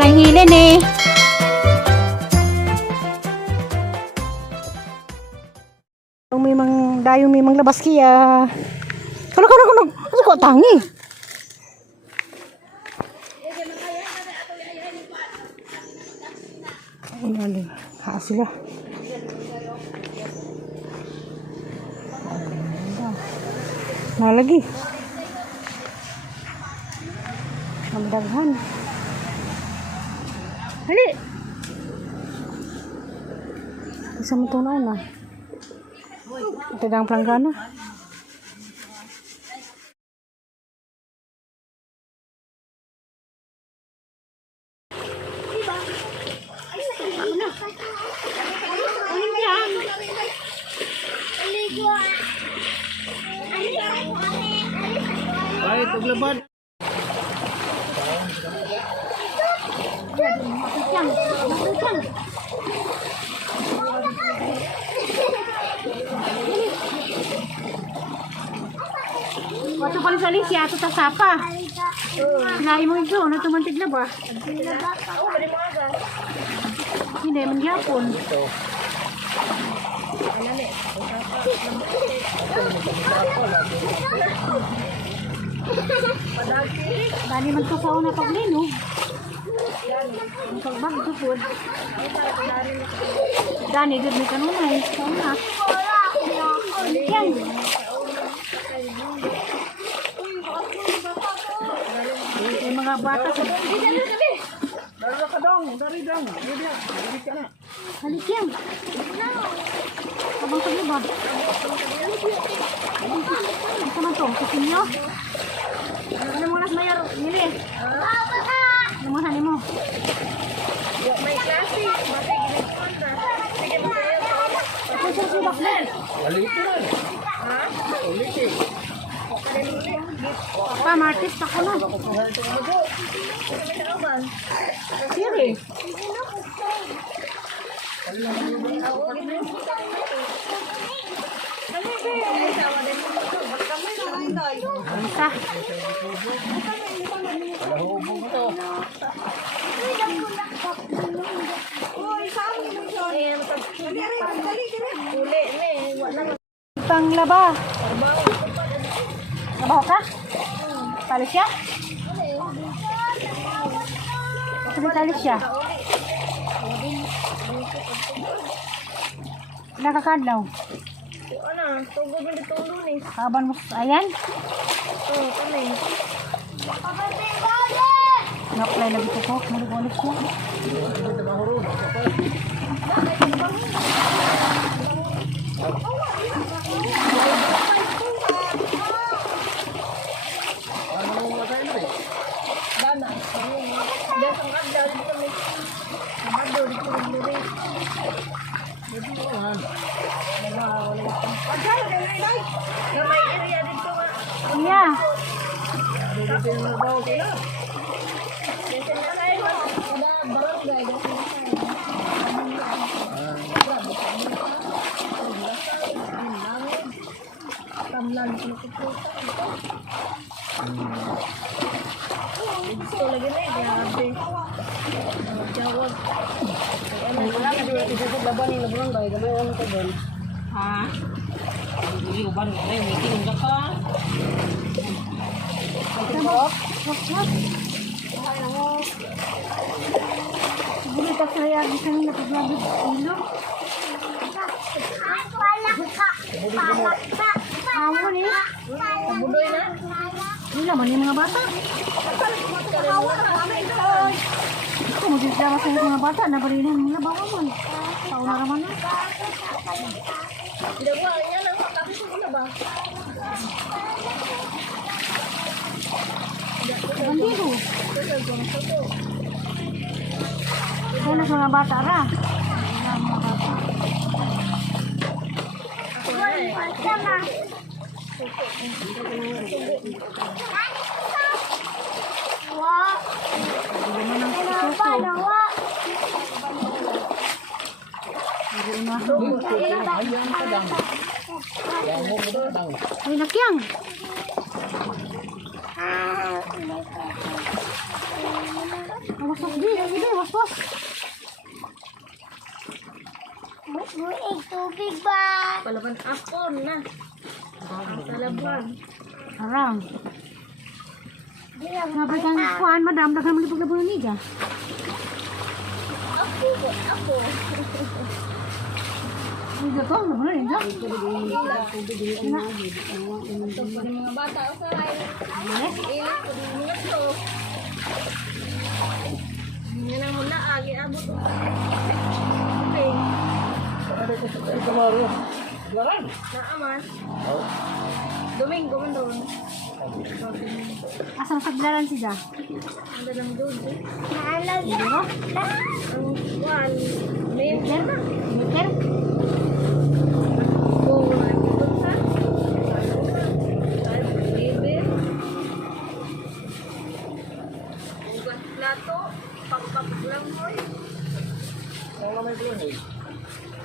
lang hilin eh. May mang dayo may mang labas kiya. Kano ko tangi. Ano ha sila. Nalagi. Namdaghan. Hali. Isa mo tunaw na. Ito ang planggana. Ay, paglabad. Wato pala sa Alicia, ito tasapa. Sinabi mo ito, ano tumantig na ba? Hindi, mangyapon. Dali man to sa una paglino. Pagbag to po. Dani, good ni kanunay. Sa una. Yan. Yung mga bata sa... Dari ka dong, dari dong. Hindi ka na. Halik yan. Abang sabi ba? Ano naman to? Kusinyo? Ano mo nas mayar? Nili? Ano mo sani mo? May klase. Ito siya si Baklet. Aliti na. Ha? Aliti. Pa, martis ako na. Siri. Basta. Palahubog to. Panglaba. Labaw ka? Talis siya? Sabi talis siya? Nakakadlaw. Ano? Tugod mo dito lunes. Kaban mo. Ayan. Oo, kami. Na-apply na dito ko. Malig-ulit siya. Dana. Diyan sa kadlaw dito kami. Sabado dito kami lunes. Gamay area dito nga. Iya. Dito na kayo. Ada barangay dito na kayo. Tamlan ko dito. Gusto lagi na grabe. Jawab. Wala ka dito isisip laban ni laban bay gamay ang to don. Ha? Dili uban ay meeting ka ka. Siguro pa saya di sana napaglabid ilo. Amo ni. Budoy na. Wala man yung mga bata. Ako mo din sa mga bata na barinan mga bawa man. Tao na naman na. Dawa niya lang tapi ko ba? Bandido. Kaya na mga bata ra. Mga bata. Ay, nakyang. Awas di. pos. Buig tubig ba? Palaban ako na. Ang talaban. Arang. Sabi kang kuhaan, madam, dagan mo lipag na bulan niya. Ako. Ang gato, na bulan niya. Ito pa rin mga bata. O saray. Ilan pa rin mga to. Hindi na muna. Agi abot. Okay. Ada ito Mario. Laran. Naaman. Domingo man doon. Asang kaglaran siya. Ang dalang doon. Naalag. Dito? Ang one. Main Meter? Meter? go. Ang doon sa. Baby. Ugat plato. Pakpak lang mo. Ang lamay ko yun eh.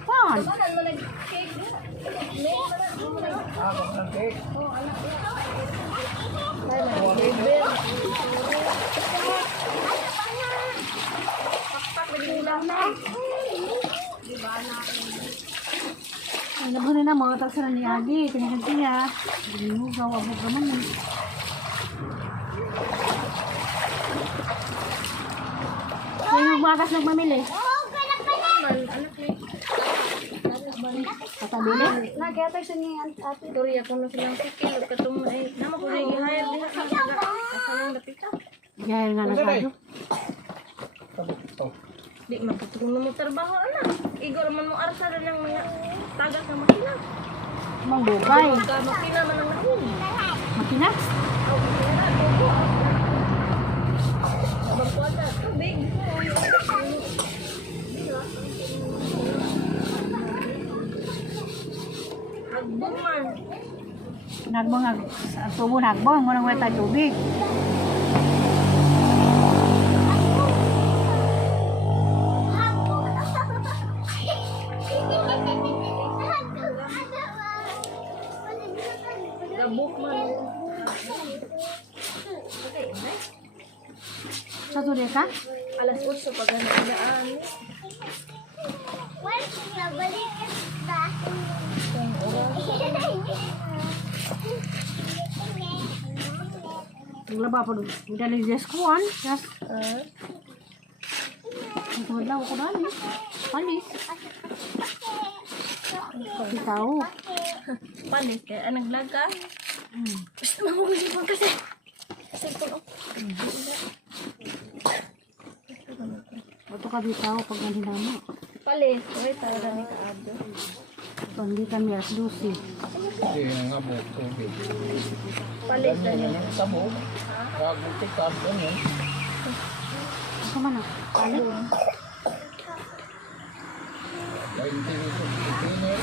Saan? Kanan mo nag-cake mo. Main pa na. Ako ng cake. Oh, anak ko. Baby. Pakpak ba din lang na? Ang nabunin na mga taksa ni Agi. Kanya siya. Hindi mo gawa mo naman eh. Kaya magbagas nagmamili. Man, anak ni. Katabili? Nagkatay siya ni ate. Dori ako na silang sikil. Katong ay, nama ko rin ihayag din sa mga kasalang lapita. Gaya nga nasado. Ito. Di magkatulong na mo trabaho, anak. Igor man mo arsada ng mga tagas na makina. Mang bukay. Pagka makina man ang naun. Makina? Aw, makina na, tubo. Abang kuwata, tubig. Agbong man. Nagbong tubo nagbong. Munang weta tubig. Gabok man. Sa tuloy ka? Alas 8 pag nagdaan. Naglaba pa doon. Dali just kuhan. Yes. Ito daw ako dali. Palis. Hindi tao. Palis kaya anong vlog ka? Basta makukulipan kasi. Cellphone oh. Ito ka di tao pag hindi naman. Palis. Wait, tayo na ni Kaado. Pandi kami as Lucy. Hindi nga po. Tubig. Palis na niya. Sabo. Kagutik ka. Ano? Ito man ah. Palit. Lain dito. Container.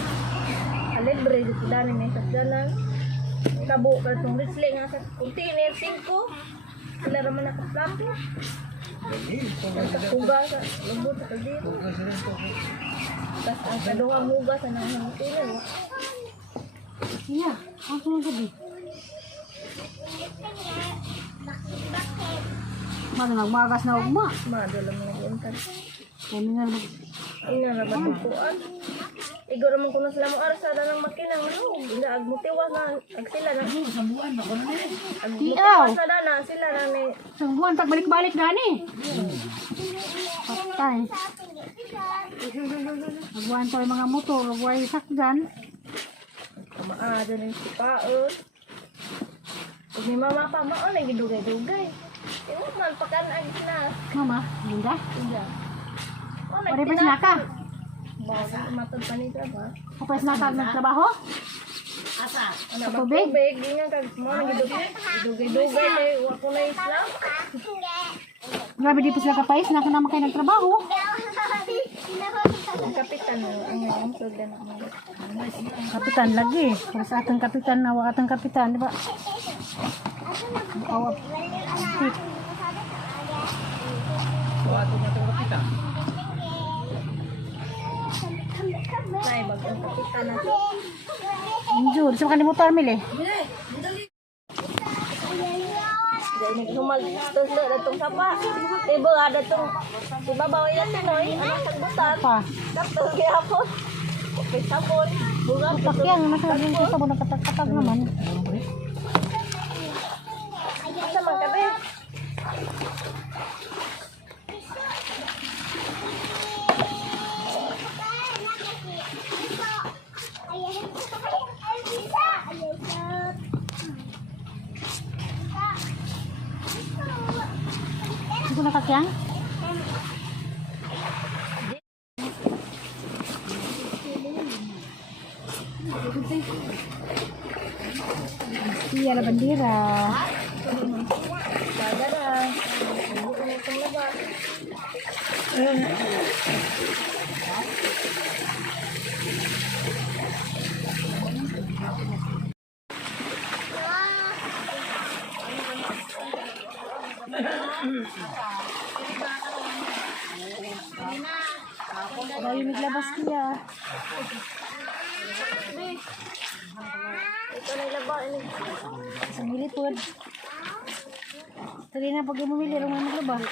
Alibre, di sila na may sakdanan. Tabo ka itong wrestling nga sa container, 5. Sila naman nakaplampo. Nagkakuga sa lubot sa kaldero. Tapos ang kaduhang huga sa nang container. Iya. Ang sunod gabi. Mano nagmagas na ugma. Madala mo nag-iuntan. Kami nga Ina na badukuan. Igor naman kung sila mo arsada ng makina. Ano? Hindi, agmutiwas na. Ag sila na. Tiaw. Agmutiwas na na. Sila na ni. Isang buwan pagbalik-balik gani. Patay. Nagbuwan to yung mga motor, nagbuwan yung sakdan. Kamaada na yung sipaot. Pag may mama pa, maon ay gidugay-dugay. Tingnan man, pagkanag na. Mama, linda. Iya. Oh, Pwede pa sinaka. Bawa matod pa nito ba? O pa sinaka nagtrabaho? Ano ba tubig? tubig? Di nga kag mo nang gidugay-dugay kay wa ko na islam. Grabe di pa sila kapais, naka naman kayo nagtrabaho. Ang kapitan mo, ang sudan mo. Kapitan lagi. Para sa atang kapitan, nawa atang kapitan, di ba? Awap. Wato na itong kapita. Nay bagong kapitan na to. Injur, sa kanimutar mili. Humal terus na itong sapa. Tiba ada itong ibabaw yan tinoy. Ano sagbutan? Pa. Tapos gihapon. Okay, sabon. Bunga. Takyan, masabi ko sa bunang katag naman. Sa mga kabe. Hindi ko nakakyang. Iya, la bandera. Dadarang. Hindi ko na itong labas. Bayo naglabas niya. Ito na ilaba. Sa milipod. Tali na pag bumili, lumang naglabas.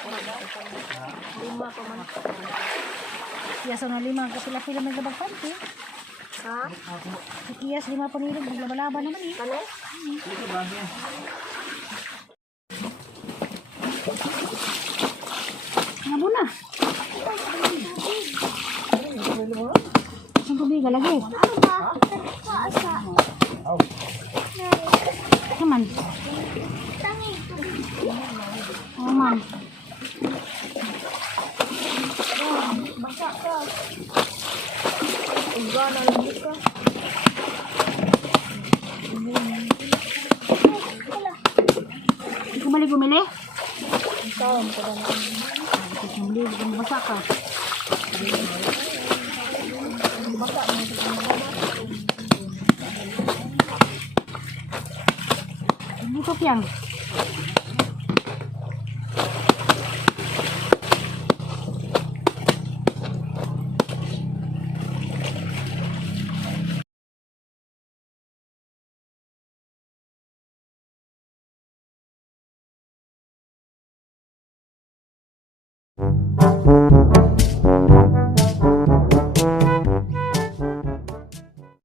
Lima pa man. Kiyas na 5 kasi pila may labag panty. Ha? Si Kiyas 5 panilog, naglaba-laba naman eh. Kane? Nabo na. Ang tubig lagi. Naman. Oh, ma'am. Basa ka. Uga na lagi ka. Hindi ko balik bumili. Saan ka ba? Bumili, bumasa ka. Basa mo ito na ba? Dito piyang.